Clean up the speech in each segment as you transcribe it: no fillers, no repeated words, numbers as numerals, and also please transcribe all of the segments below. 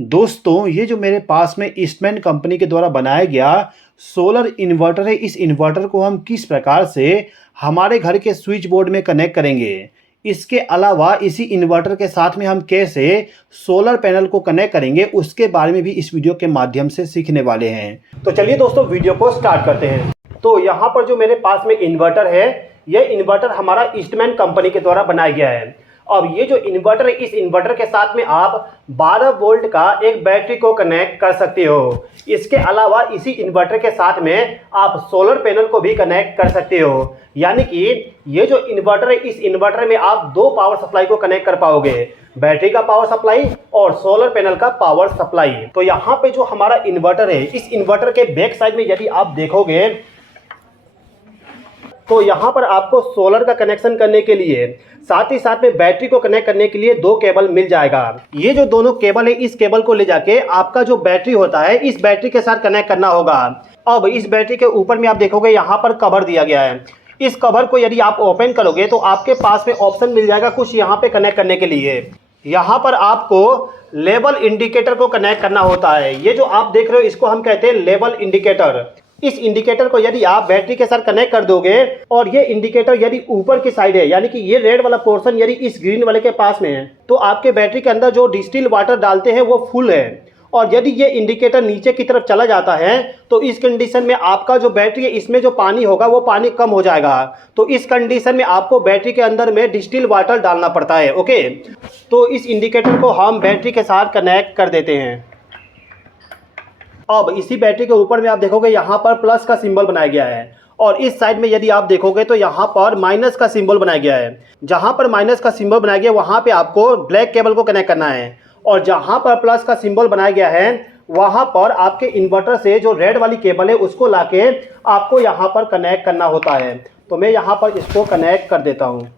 दोस्तों, ये जो मेरे पास में ईस्टमैन कंपनी के द्वारा बनाया गया सोलर इन्वर्टर है, इस इन्वर्टर को हम किस प्रकार से हमारे घर के स्विच बोर्ड में कनेक्ट करेंगे। इसके अलावा इसी इन्वर्टर के साथ में हम कैसे सोलर पैनल को कनेक्ट करेंगे, उसके बारे में भी इस वीडियो के माध्यम से सीखने वाले हैं। तो चलिए दोस्तों, वीडियो को स्टार्ट करते हैं। तो यहाँ पर जो मेरे पास में इन्वर्टर है, यह इन्वर्टर हमारा ईस्टमैन कंपनी के द्वारा बनाया गया है। अब ये जो इन्वर्टर है, इस इन्वर्टर के साथ में आप 12 वोल्ट का एक बैटरी को कनेक्ट कर सकते हो। इसके अलावा इसी इन्वर्टर के साथ में आप सोलर पैनल को भी कनेक्ट कर सकते हो। यानी कि ये जो इन्वर्टर है, इस इन्वर्टर में आप दो पावर सप्लाई को कनेक्ट कर पाओगे, बैटरी का पावर सप्लाई और सोलर पैनल का पावर सप्लाई। तो यहाँ पे जो हमारा इन्वर्टर है, इस इन्वर्टर के बैक साइड में यदि आप देखोगे तो यहाँ पर आपको सोलर का कनेक्शन करने के लिए साथ ही साथ में बैटरी को कनेक्ट करने के लिए दो केबल मिल जाएगा। ये जो दोनों केबल है, इस केबल को ले जाके आपका जो बैटरी होता है, इस बैटरी के साथ कनेक्ट करना होगा। अब इस बैटरी के ऊपर में आप देखोगे यहाँ पर कवर दिया गया है। इस कवर को यदि आप ओपन करोगे तो आपके पास में ऑप्शन मिल जाएगा कुछ यहाँ पे कनेक्ट करने के लिए। यहाँ पर आपको लेवल इंडिकेटर को कनेक्ट करना होता है। ये जो आप देख रहे हो, इसको हम कहते हैं लेवल इंडिकेटर। इस इंडिकेटर को यदि आप बैटरी के साथ कनेक्ट कर दोगे और ये इंडिकेटर यदि ऊपर की साइड है, यानी कि ये रेड वाला पोर्शन यदि इस ग्रीन वाले के पास में है, तो आपके बैटरी के अंदर जो डिस्टिल वाटर डालते हैं वो फुल है। और यदि ये इंडिकेटर नीचे की तरफ चला जाता है तो इस कंडीशन में आपका जो बैटरी है, इसमें जो पानी होगा वो पानी कम हो जाएगा। तो इस कंडीशन में आपको बैटरी के अंदर में डिस्टिल वाटर डालना पड़ता है। ओके, तो इस इंडिकेटर को हम बैटरी के साथ कनेक्ट कर देते हैं। अब इसी बैटरी के ऊपर में आप देखोगे यहाँ पर प्लस का सिंबल बनाया गया है, और इस साइड में यदि आप देखोगे तो यहाँ पर माइनस का सिंबल बनाया गया है। जहाँ पर माइनस का सिंबल बनाया गया वहाँ पे आपको ब्लैक केबल को कनेक्ट करना है, और जहाँ पर प्लस का सिंबल बनाया गया है वहाँ पर आपके इन्वर्टर से जो रेड वाली केबल है उसको लाके आपको यहाँ पर कनेक्ट करना होता है। तो मैं यहाँ पर इसको कनेक्ट कर देता हूँ।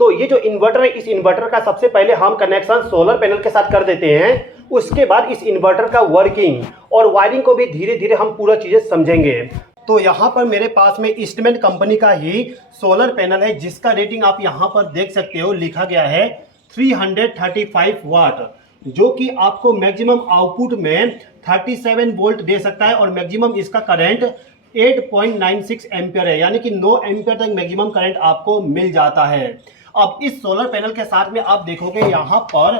तो ये जो इन्वर्टर है, इस इन्वर्टर का सबसे पहले हम कनेक्शन सोलर पैनल के साथ कर देते हैं। उसके बाद इस इन्वर्टर का वर्किंग और वायरिंग को भी धीरे धीरे हम पूरा चीज़ें समझेंगे। तो यहाँ पर मेरे पास में ईस्टमैन कंपनी का ही सोलर पैनल है, जिसका रेटिंग आप यहाँ पर देख सकते हो, लिखा गया है 335 वाट, जो कि आपको मैक्सिमम आउटपुट में 37 वोल्ट दे सकता है, और मैक्सिमम इसका करंट 8.96 एम्पियर है, यानी कि 9 एम्पियर तक मैक्सिमम करंट आपको मिल जाता है। अब इस सोलर पैनल के साथ में आप देखोगे यहाँ पर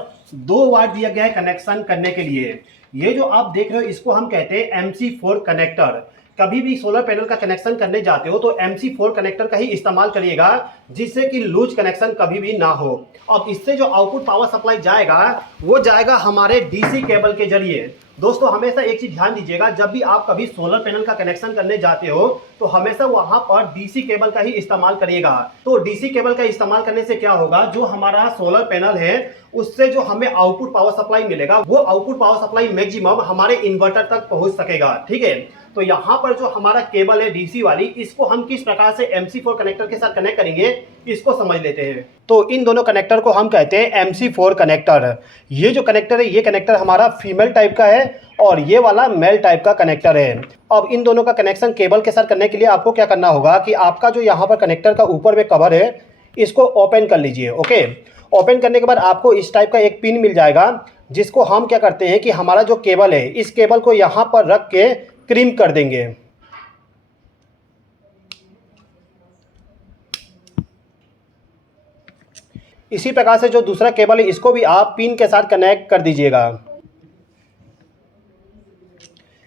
2 वाट दिया गया है कनेक्शन करने के लिए। ये जो आप देख रहे हो, इसको हम कहते हैं MC4 कनेक्टर। कभी भी सोलर पैनल का कनेक्शन करने जाते हो तो MC4 कनेक्टर का ही इस्तेमाल करिएगा, जिससे कि लूज कनेक्शन कभी भी ना हो। अब इससे जो आउटपुट पावर सप्लाई जाएगा वो जाएगा हमारे DC केबल के जरिए। दोस्तों, हमेशा एक चीज ध्यान दीजिएगा, जब भी आप कभी सोलर पैनल का कनेक्शन करने जाते हो तो हमेशा वहां पर DC केबल का ही इस्तेमाल करिएगा। तो DC केबल का इस्तेमाल करने से क्या होगा, जो हमारा सोलर पैनल है उससे जो हमें आउटपुट पावर सप्लाई मिलेगा, वो आउटपुट पावर सप्लाई मैक्सिमम हमारे इन्वर्टर तक पहुंच सकेगा। ठीक है, तो यहाँ पर जो हमारा केबल है DC वाली, इसको हम किस प्रकार से MC4 कनेक्टर के साथ कनेक्ट करेंगे, इसको समझ लेते हैं। तो इन दोनों कनेक्टर को हम कहते हैं MC4 कनेक्टर। ये जो कनेक्टर है, ये कनेक्टर हमारा फीमेल टाइप का है, और ये वाला मेल टाइप का कनेक्टर है। अब इन दोनों का कनेक्शन केबल के साथ करने के लिए आपको क्या करना होगा कि आपका जो यहाँ पर कनेक्टर का ऊपर में कवर है, इसको ओपन कर लीजिए। ओके, ओपन करने के बाद आपको इस टाइप का एक पिन मिल जाएगा, जिसको हम क्या करते हैं कि हमारा जो केबल है, इस केबल को यहाँ पर रख के क्रीम कर देंगे। इसी प्रकार से जो दूसरा केबल है, इसको भी आप पिन के साथ कनेक्ट कर दीजिएगा।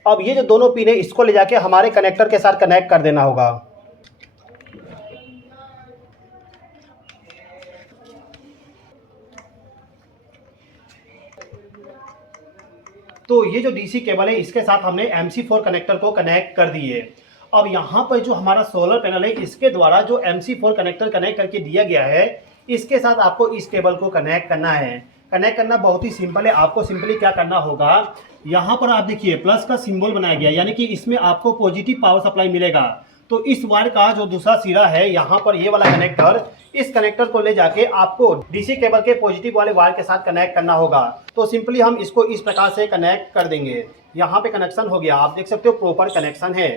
अब ये जो दोनों पिन है, इसको ले जाके हमारे कनेक्टर के साथ कनेक्ट कर देना होगा। तो ये जो DC केबल है, इसके साथ हमने MC4 कनेक्टर को कनेक्ट कर दिए। अब यहाँ पर जो हमारा सोलर पैनल है, इसके द्वारा जो MC4 कनेक्टर कनेक्ट करके दिया गया है, इसके साथ आपको इस केबल को कनेक्ट करना है। कनेक्ट करना बहुत ही सिंपल है। आपको सिंपली क्या करना होगा, यहाँ पर आप देखिए प्लस का सिंबल बनाया गया, यानी कि इसमें आपको पॉजिटिव पावर सप्लाई मिलेगा। तो इस वायर का जो दूसरा सिरा है यहाँ पर ये वाला कनेक्टर, इस कनेक्टर को ले जाके आपको डीसी केबल के पॉजिटिव वाले वायर के साथ कनेक्ट करना होगा। तो सिंपली हम इसको इस प्रकार से कनेक्ट कर देंगे। यहाँ पे कनेक्शन हो गया, आप देख सकते हो प्रॉपर कनेक्शन है।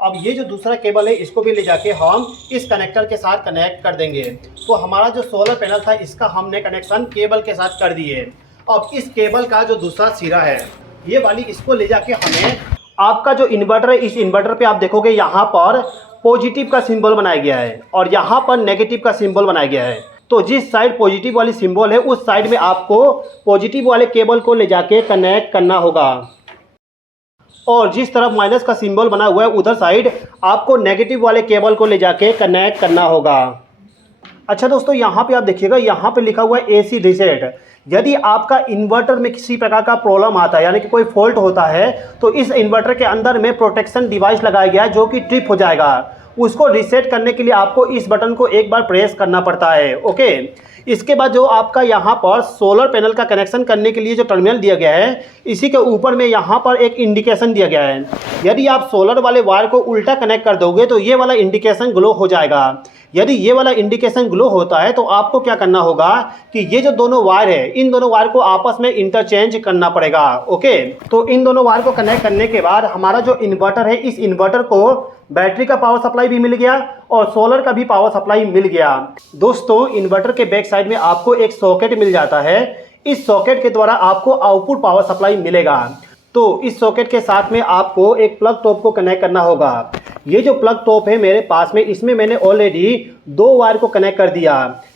अब ये जो दूसरा केबल है इसको भी ले जाके हम इस कनेक्टर के साथ कनेक्ट कर देंगे। तो हमारा जो सोलर पैनल था इसका हमने कनेक्शन केबल के साथ कर दिए। अब इस केबल का जो दूसरा सिरा है ये वाली, इसको ले जाके हमें आपका जो इन्वर्टर है, इस इन्वर्टर पे आप देखोगे यहाँ पर पॉजिटिव का सिंबल बनाया गया है और यहाँ पर नेगेटिव का सिंबल बनाया गया है। तो जिस साइड पॉजिटिव वाली सिंबल है उस साइड में आपको पॉजिटिव वाले केबल को ले जाके कनेक्ट करना होगा और जिस तरफ माइनस का सिंबल बना हुआ है उधर साइड आपको नेगेटिव वाले केबल को ले जाके कनेक्ट करना होगा। अच्छा दोस्तों, यहाँ पे आप देखिएगा, यहाँ पे लिखा हुआ है AC रीसेट। यदि आपका इन्वर्टर में किसी प्रकार का प्रॉब्लम आता है, यानी कि कोई फॉल्ट होता है, तो इस इन्वर्टर के अंदर में प्रोटेक्शन डिवाइस लगाया गया है जो कि ट्रिप हो जाएगा। उसको रीसेट करने के लिए आपको इस बटन को एक बार प्रेस करना पड़ता है। ओके, इसके बाद जो आपका यहाँ पर सोलर पैनल का कनेक्शन करने के लिए जो टर्मिनल दिया गया है, इसी के ऊपर में यहाँ पर एक इंडिकेशन दिया गया है। यदि आप सोलर वाले वायर को उल्टा कनेक्ट कर दोगे तो ये वाला इंडिकेशन ग्लो हो जाएगा। यदि ये वाला इंडिकेशन ग्लो होता है तो आपको क्या करना होगा कि ये जो दोनों वायर है, इन दोनों वायर को आपस में इंटरचेंज करना पड़ेगा। ओके, तो इन दोनों वायर को कनेक्ट करने के बाद हमारा जो इन्वर्टर है, इस इन्वर्टर को बैटरी का पावर सप्लाई भी मिल गया और सोलर का भी पावर सप्लाई मिल गया। दोस्तों, इन्वर्टर के बैक साइड में आपको एक सॉकेट मिल जाता है। इस सॉकेट के द्वारा आपको आउटपुट पावर सप्लाई मिलेगा। तो इस सॉकेट के साथ में आपको एक प्लग टॉप को कनेक्ट करना होगा। ये जो प्लग टॉप है मेरे पास में, इसमें मैंने ऑलरेडी 2 वायर को कनेक्ट कर दिया।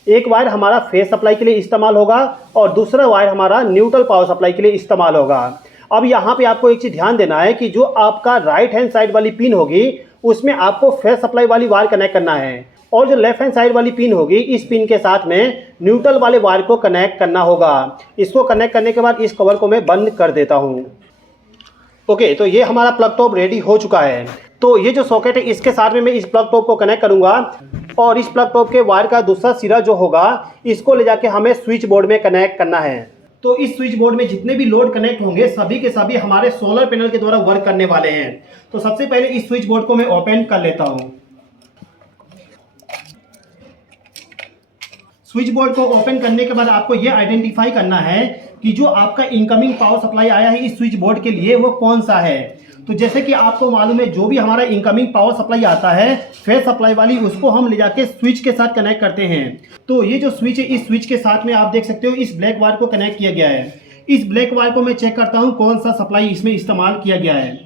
एक वायर हमारा फेस सप्लाई के लिए इस्तेमाल होगा और दूसरा वायर हमारा न्यूट्रल पावर सप्लाई के लिए इस्तेमाल होगा। अब यहाँ पे आपको एक चीज़ ध्यान देना है कि जो आपका राइट हैंड साइड वाली पिन होगी उसमें आपको फेस सप्लाई वाली वायर कनेक्ट करना है और जो लेफ्ट हैंड साइड वाली पिन होगी, इस पिन के साथ में न्यूट्रल वाले वायर को कनेक्ट करना होगा। इसको कनेक्ट करने के बाद इस कवर को मैं बंद कर देता हूँ। ओके, तो ये हमारा प्लग टॉप रेडी हो चुका है। तो ये जो सॉकेट है इसके साथ में मैं इस प्लग टॉप को कनेक्ट करूंगा और इस प्लग टॉप के वायर का दूसरा सिरा जो होगा इसको ले जाके हमें स्विच बोर्ड में कनेक्ट करना है। तो इस स्विच बोर्ड में जितने भी लोड कनेक्ट होंगे सभी के सभी हमारे सोलर पैनल के द्वारा वर्क करने वाले हैं। तो सबसे पहले इस स्विच बोर्ड को मैं ओपन कर लेता हूँ। स्विच बोर्ड को ओपन करने के बाद आपको यह आइडेंटिफाई करना है कि जो आपका इनकमिंग पावर सप्लाई आया है इस स्विच बोर्ड के लिए वो कौन सा है। तो जैसे कि आपको मालूम है, जो भी हमारा इनकमिंग पावर सप्लाई आता है फेस सप्लाई वाली, उसको हम ले जाके स्विच के साथ कनेक्ट करते हैं। तो ये जो स्विच है, इस स्विच के साथ में आप देख सकते हो इस ब्लैक वायर को कनेक्ट किया गया है। इस ब्लैक वायर को मैं चेक करता हूँ कौन सा सप्लाई इसमें इस्तेमाल किया गया है।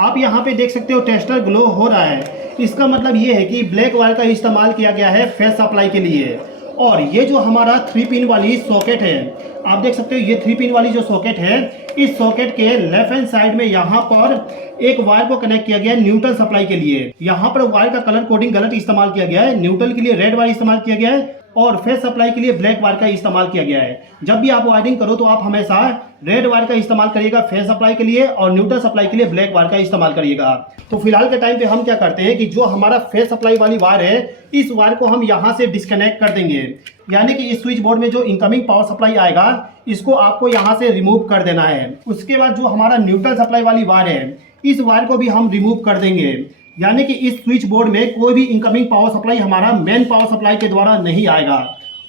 आप यहाँ पे देख सकते हो टेस्टर ग्लो हो रहा है। इसका मतलब ये है कि ब्लैक वायर का इस्तेमाल किया गया है फेस सप्लाई के लिए। और ये जो हमारा 3 पिन वाली सॉकेट है, आप देख सकते हो ये 3 पिन वाली जो सॉकेट है, इस सॉकेट के लेफ्ट हैंड साइड में यहाँ पर एक वायर को कनेक्ट किया गया है न्यूट्रल सप्लाई के लिए। यहाँ पर वायर का कलर कोडिंग गलत इस्तेमाल किया गया है। न्यूट्रल के लिए रेड वायर इस्तेमाल किया गया है और फेस सप्लाई के लिए ब्लैक वायर का इस्तेमाल किया गया है। जब भी आप वायरिंग करो तो आप हमेशा रेड वायर का इस्तेमाल करिएगा फेस सप्लाई के लिए और न्यूट्रल सप्लाई के लिए ब्लैक वायर का इस्तेमाल करिएगा। तो फिलहाल के टाइम पे हम क्या करते हैं कि जो हमारा फेस सप्लाई वाली वायर है, इस वायर को हम यहाँ से डिस्कनेक्ट कर देंगे। यानी कि इस स्विच बोर्ड में जो इनकमिंग पावर सप्लाई आएगा इसको आपको यहाँ से रिमूव कर देना है। उसके बाद जो हमारा न्यूट्रल सप्लाई वाली वायर है, इस वायर को भी हम रिमूव कर देंगे। यानी कि इस स्विच बोर्ड में कोई भी इनकमिंग पावर सप्लाई हमारा मेन पावर सप्लाई के द्वारा नहीं आएगा।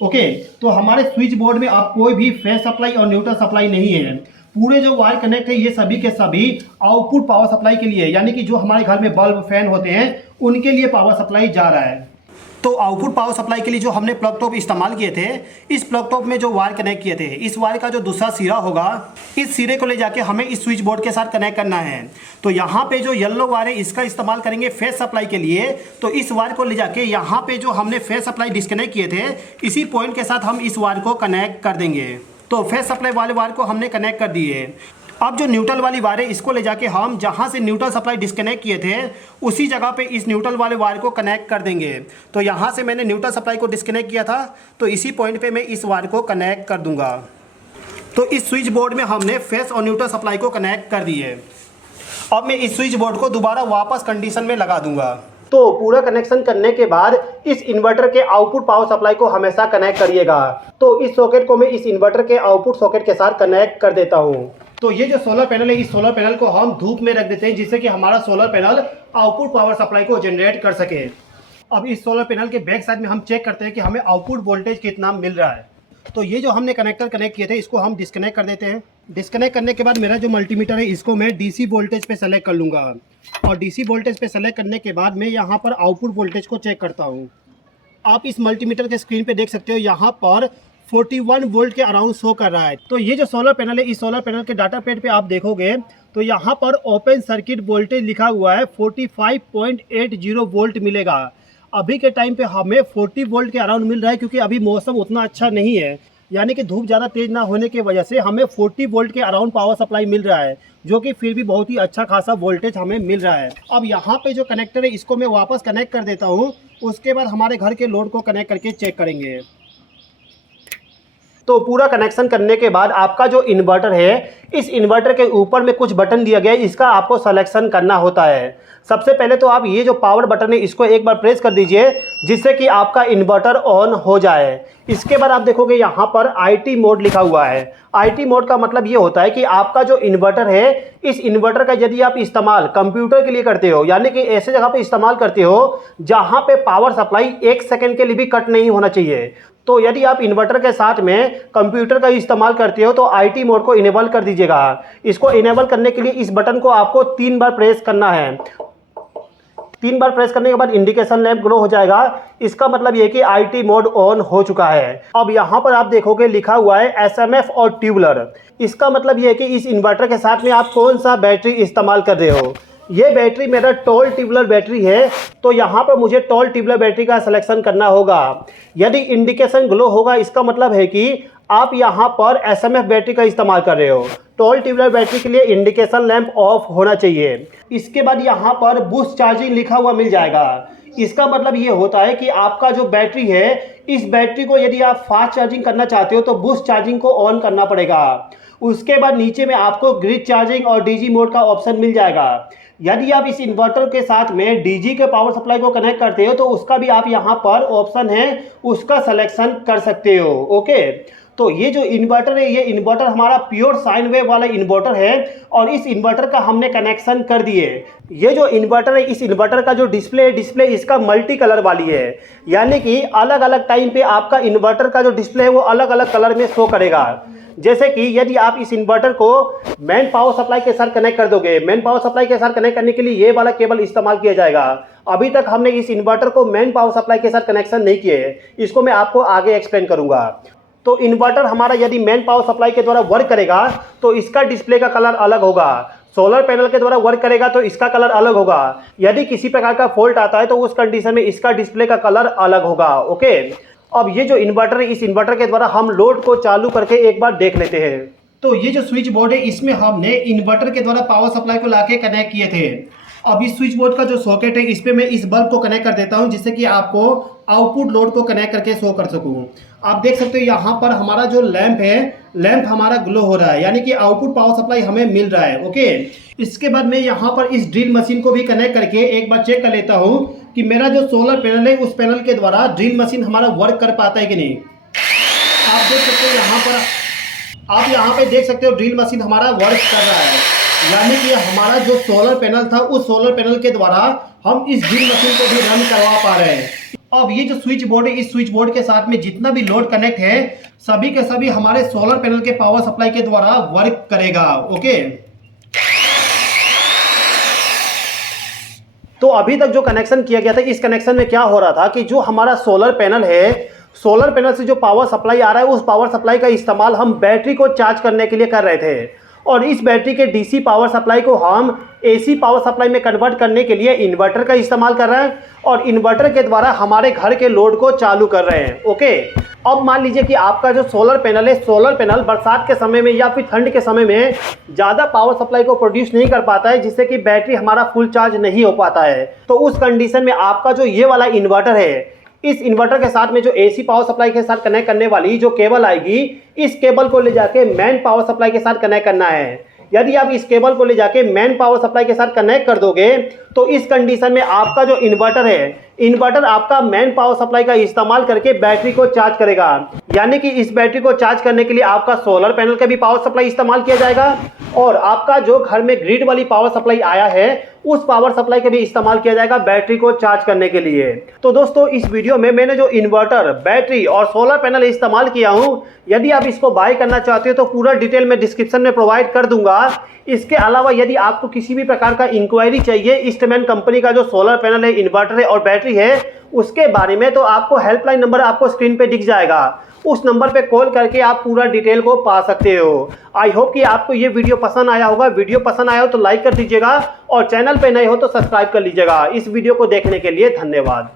ओके, तो हमारे स्विच बोर्ड में अब कोई भी फेस सप्लाई और न्यूट्रल सप्लाई नहीं है। पूरे जो वायर कनेक्ट है ये सभी के सभी आउटपुट पावर सप्लाई के लिए, यानी कि जो हमारे घर में बल्ब फैन होते हैं उनके लिए पावर सप्लाई जा रहा है। तो आउटपुट पावर सप्लाई के लिए जो हमने प्लग टॉप इस्तेमाल किए थे, इस प्लग टॉप में जो वायर कनेक्ट किए थे, इस वायर का जो दूसरा सिरा होगा, इस सिरे को ले जाके हमें इस स्विच बोर्ड के साथ कनेक्ट करना है। तो यहाँ पे जो येलो वायर है इसका इस्तेमाल करेंगे फेस सप्लाई के लिए। तो इस वायर को ले जाके यहाँ पे जो हमने फेस सप्लाई डिस्कनेक्ट किए थे, इसी पॉइंट के साथ हम इस वायर को कनेक्ट कर देंगे। तो फेस सप्लाई वाले वायर को हमने कनेक्ट कर दिए। अब जो न्यूट्रल वाली वायर है इसको ले जाके हम जहाँ से न्यूट्रल सप्लाई डिस्कनेक्ट किए थे उसी जगह पे इस न्यूट्रल वाले वायर को कनेक्ट कर देंगे। तो यहाँ से मैंने न्यूट्रल सप्लाई को डिस्कनेक्ट किया था, तो इसी पॉइंट पे मैं इस वायर को कनेक्ट कर दूंगा। तो इस स्विच बोर्ड में हमने फेस और न्यूट्रल सप्लाई को कनेक्ट कर दिए। अब मैं इस स्विच बोर्ड को दोबारा वापस कंडीशन में लगा दूंगा। तो पूरा कनेक्शन करने के बाद इस इन्वर्टर के आउटपुट पावर सप्लाई को हमेशा कनेक्ट करिएगा। तो इस सॉकेट को मैं इस इन्वर्टर के आउटपुट सॉकेट के साथ कनेक्ट कर देता हूँ। तो ये जो सोलर पैनल है, इस सोलर पैनल को हम धूप में रख देते हैं जिससे कि हमारा solar panel output power supply को जनरेट कर सके। अब इस सोलर पैनल के बैक साइड में हम चेक करते हैं कि हमें आउटपुट वोल्टेज कितना मिल रहा है। तो ये जो हमने कनेक्टर कनेक्ट किए थे इसको हम डिस्कनेक्ट कर देते हैं। डिस्कनेक्ट करने के बाद मेरा जो मल्टीमीटर है इसको मैं डीसी वोल्टेज पे सेलेक्ट कर लूँगा और डीसी वोल्टेज पे सेलेक्ट करने के बाद मैं यहाँ पर आउटपुट वोल्टेज को चेक करता हूँ। आप इस मल्टीमीटर के स्क्रीन पे देख सकते हो यहाँ पर 41 वोल्ट के अराउंड शो कर रहा है। तो ये जो सोलर पैनल है इस सोलर पैनल के डाटा पैड पे आप देखोगे तो यहाँ पर ओपन सर्किट वोल्टेज लिखा हुआ है 45.80 वोल्ट मिलेगा। अभी के टाइम पे हमें 40 वोल्ट के अराउंड मिल रहा है क्योंकि अभी मौसम उतना अच्छा नहीं है, यानी कि धूप ज़्यादा तेज़ ना होने की वजह से हमें 40 वोल्ट के अराउंड पावर सप्लाई मिल रहा है, जो कि फिर भी बहुत ही अच्छा खासा वोल्टेज हमें मिल रहा है। अब यहाँ पे जो कनेक्टर है इसको मैं वापस कनेक्ट कर देता हूँ। उसके बाद हमारे घर के लोड को कनेक्ट करके चेक करेंगे। तो पूरा कनेक्शन करने के बाद आपका जो इन्वर्टर है, इस इन्वर्टर के ऊपर में कुछ बटन दिया गया है, इसका आपको सिलेक्शन करना होता है। सबसे पहले तो आप ये जो पावर बटन है इसको एक बार प्रेस कर दीजिए जिससे कि आपका इन्वर्टर ऑन हो जाए। इसके बाद आप देखोगे यहाँ पर आईटी मोड लिखा हुआ है। आईटी मोड का मतलब ये होता है कि आपका जो इन्वर्टर है, इस इन्वर्टर का यदि आप इस्तेमाल कंप्यूटर के लिए करते हो, यानी कि ऐसे जगह पे इस्तेमाल करते हो जहाँ पे पावर सप्लाई 1 सेकंड के लिए भी कट नहीं होना चाहिए, तो यदि आप इन्वर्टर के साथ में कंप्यूटर का इस्तेमाल करते हो तो आईटी मोड को इनेबल कर दीजिएगा। इसको इनेबल करने के लिए इस बटन को आपको 3 बार प्रेस करना है। 3 बार प्रेस करने के बाद इंडिकेशन लैंप ग्लो हो जाएगा। इसका मतलब ये कि आईटी मोड ऑन हो चुका है। अब यहाँ पर आप देखोगे लिखा हुआ है एसएमएफ और ट्यूबलर। इसका मतलब ये है कि इस इन्वर्टर के साथ में आप कौन सा बैटरी इस्तेमाल कर रहे हो। ये बैटरी मेरा टॉल ट्यूबलर बैटरी है, तो यहाँ पर मुझे टॉल ट्यूबलर बैटरी का सिलेक्शन करना होगा। यदि इंडिकेशन ग्लो होगा इसका मतलब है कि आप यहाँ पर एसएमएफ बैटरी का इस्तेमाल कर रहे हो। टॉल ट्यूबलर बैटरी के लिए इंडिकेशन लैंप ऑफ होना चाहिए। इसके बाद यहाँ पर बूस्ट चार्जिंग लिखा हुआ मिल जाएगा। इसका मतलब ये होता है कि आपका जो बैटरी है, इस बैटरी को यदि आप फास्ट चार्जिंग करना चाहते हो तो बूस्ट चार्जिंग को ऑन करना पड़ेगा। उसके बाद नीचे में आपको ग्रिड चार्जिंग और डीजी मोड का ऑप्शन मिल जाएगा। यदि आप इस इन्वर्टर के साथ में डीजी के पावर सप्लाई को कनेक्ट करते हो तो उसका भी आप यहाँ पर ऑप्शन है उसका सिलेक्शन कर सकते हो। ओके, तो ये जो इन्वर्टर है, ये इन्वर्टर हमारा प्योर साइन वेव वाला इन्वर्टर है और इस इन्वर्टर का हमने कनेक्शन कर दिए। ये जो इन्वर्टर है, इस इन्वर्टर का जो डिस्प्ले इसका मल्टी कलर वाली है, यानी कि अलग अलग टाइम पे आपका इन्वर्टर का जो डिस्प्ले है वो अलग अलग कलर में शो करेगा। जैसे कि यदि आप इस इन्वर्टर को मेन पावर सप्लाई के साथ कनेक्ट कर दोगे, मेन पावर सप्लाई के साथ कनेक्ट करने के लिए ये वाला केबल इस्तेमाल किया जाएगा। अभी तक हमने इस इन्वर्टर को मेन पावर सप्लाई के साथ कनेक्शन नहीं किए है, इसको मैं आपको आगे एक्सप्लेन करूंगा। तो इन्वर्टर हमारा यदि मेन पावर सप्लाई के द्वारा वर्क करेगा तो इसका डिस्प्ले का कलर अलग होगा। सोलर पैनल के द्वारा वर्क करेगा तो इसका कलर अलग होगा। यदि किसी प्रकार का फॉल्ट आता है तो उस कंडीशन में इसका डिस्प्ले का कलर अलग होगा। ओके, अब ये जो इन्वर्टर है, इस इन्वर्टर के द्वारा हम लोड को चालू करके एक बार देख लेते हैं। तो ये जो स्विच बोर्ड है इसमें हमने इन्वर्टर के द्वारा पावर सप्लाई को लाके कनेक्ट किए थे। अब इस स्विच बोर्ड का जो सॉकेट है इस पे मैं इस बल्ब को कनेक्ट कर देता हूं जिससे कि आपको आउटपुट लोड को कनेक्ट करके शो कर सकूं। आप देख सकते हो यहाँ पर हमारा जो लैंप है, लैंप हमारा ग्लो हो रहा है, यानी कि आउटपुट पावर सप्लाई हमें मिल रहा है। ओके, इसके बाद मैं यहाँ पर इस ड्रिल मशीन को भी कनेक्ट करके एक बार चेक कर लेता हूँ कि मेरा जो सोलर पैनल है उस पैनल के द्वारा ड्रिल मशीन हमारा वर्क कर पाता है कि नहीं। आप देख सकते हो यहाँ पर, आप यहाँ पे देख सकते हो ड्रिल मशीन हमारा वर्क कर रहा है, यानी कि हमारा जो सोलर पैनल था उस सोलर पैनल के द्वारा हम इस ड्रिल मशीन को भी रन करवा पा रहे हैं। अब ये जो स्विच बोर्ड है, इस स्विच बोर्ड के साथ में जितना भी लोड कनेक्ट है सभी के सभी हमारे सोलर पैनल के पावर सप्लाई के द्वारा वर्क करेगा। ओके, तो अभी तक जो कनेक्शन किया गया था, इस कनेक्शन में क्या हो रहा था कि जो हमारा सोलर पैनल है, सोलर पैनल से जो पावर सप्लाई आ रहा है उस पावर सप्लाई का इस्तेमाल हम बैटरी को चार्ज करने के लिए कर रहे थे और इस बैटरी के डीसी पावर सप्लाई को हम एसी पावर सप्लाई में कन्वर्ट करने के लिए इन्वर्टर का इस्तेमाल कर रहे हैं और इन्वर्टर के द्वारा हमारे घर के लोड को चालू कर रहे हैं। ओके, अब मान लीजिए कि आपका जो सोलर पैनल है, सोलर पैनल बरसात के समय में या फिर ठंड के समय में ज़्यादा पावर सप्लाई को प्रोड्यूस नहीं कर पाता है, जिससे कि बैटरी हमारा फुल चार्ज नहीं हो पाता है। तो उस कंडीशन में आपका जो ये वाला इन्वर्टर है, इस इन्वर्टर के साथ में जो एसी पावर सप्लाई के साथ कनेक्ट करने वाली जो केबल आएगी, इस केबल को ले जाके मेन पावर सप्लाई के साथ कनेक्ट करना है। यदि आप इस केबल को ले जाके मेन पावर सप्लाई के साथ कनेक्ट कर दोगे तो इस कंडीशन में आपका जो इन्वर्टर है, इन्वर्टर आपका मेन पावर सप्लाई का इस्तेमाल करके बैटरी को चार्ज करेगा। यानी कि इस बैटरी को चार्ज करने के लिए आपका सोलर पैनल का भी पावर सप्लाई इस्तेमाल किया जाएगा और आपका जो घर में ग्रिड वाली पावर सप्लाई आया है उस पावर सप्लाई का भी इस्तेमाल किया जाएगा बैटरी को चार्ज करने के लिए। तो दोस्तों इस वीडियो में मैंने जो इन्वर्टर, बैटरी और सोलर पैनल इस्तेमाल किया हूँ, यदि आप इसको बाय करना चाहते हो तो पूरा डिटेल मैं डिस्क्रिप्शन में प्रोवाइड कर दूंगा। इसके अलावा यदि आपको किसी भी प्रकार का इंक्वायरी चाहिए ईस्टमैन कंपनी का जो सोलर पैनल है, इन्वर्टर है और बैटरी है उसके बारे में, तो आपको हेल्पलाइन नंबर आपको स्क्रीन पे दिख जाएगा, उस नंबर पे कॉल करके आप पूरा डिटेल को पा सकते हो। आई होप कि आपको ये वीडियो पसंद आया होगा। वीडियो पसंद आया हो तो लाइक कर दीजिएगा और चैनल पे नए हो तो सब्सक्राइब कर लीजिएगा। इस वीडियो को देखने के लिए धन्यवाद।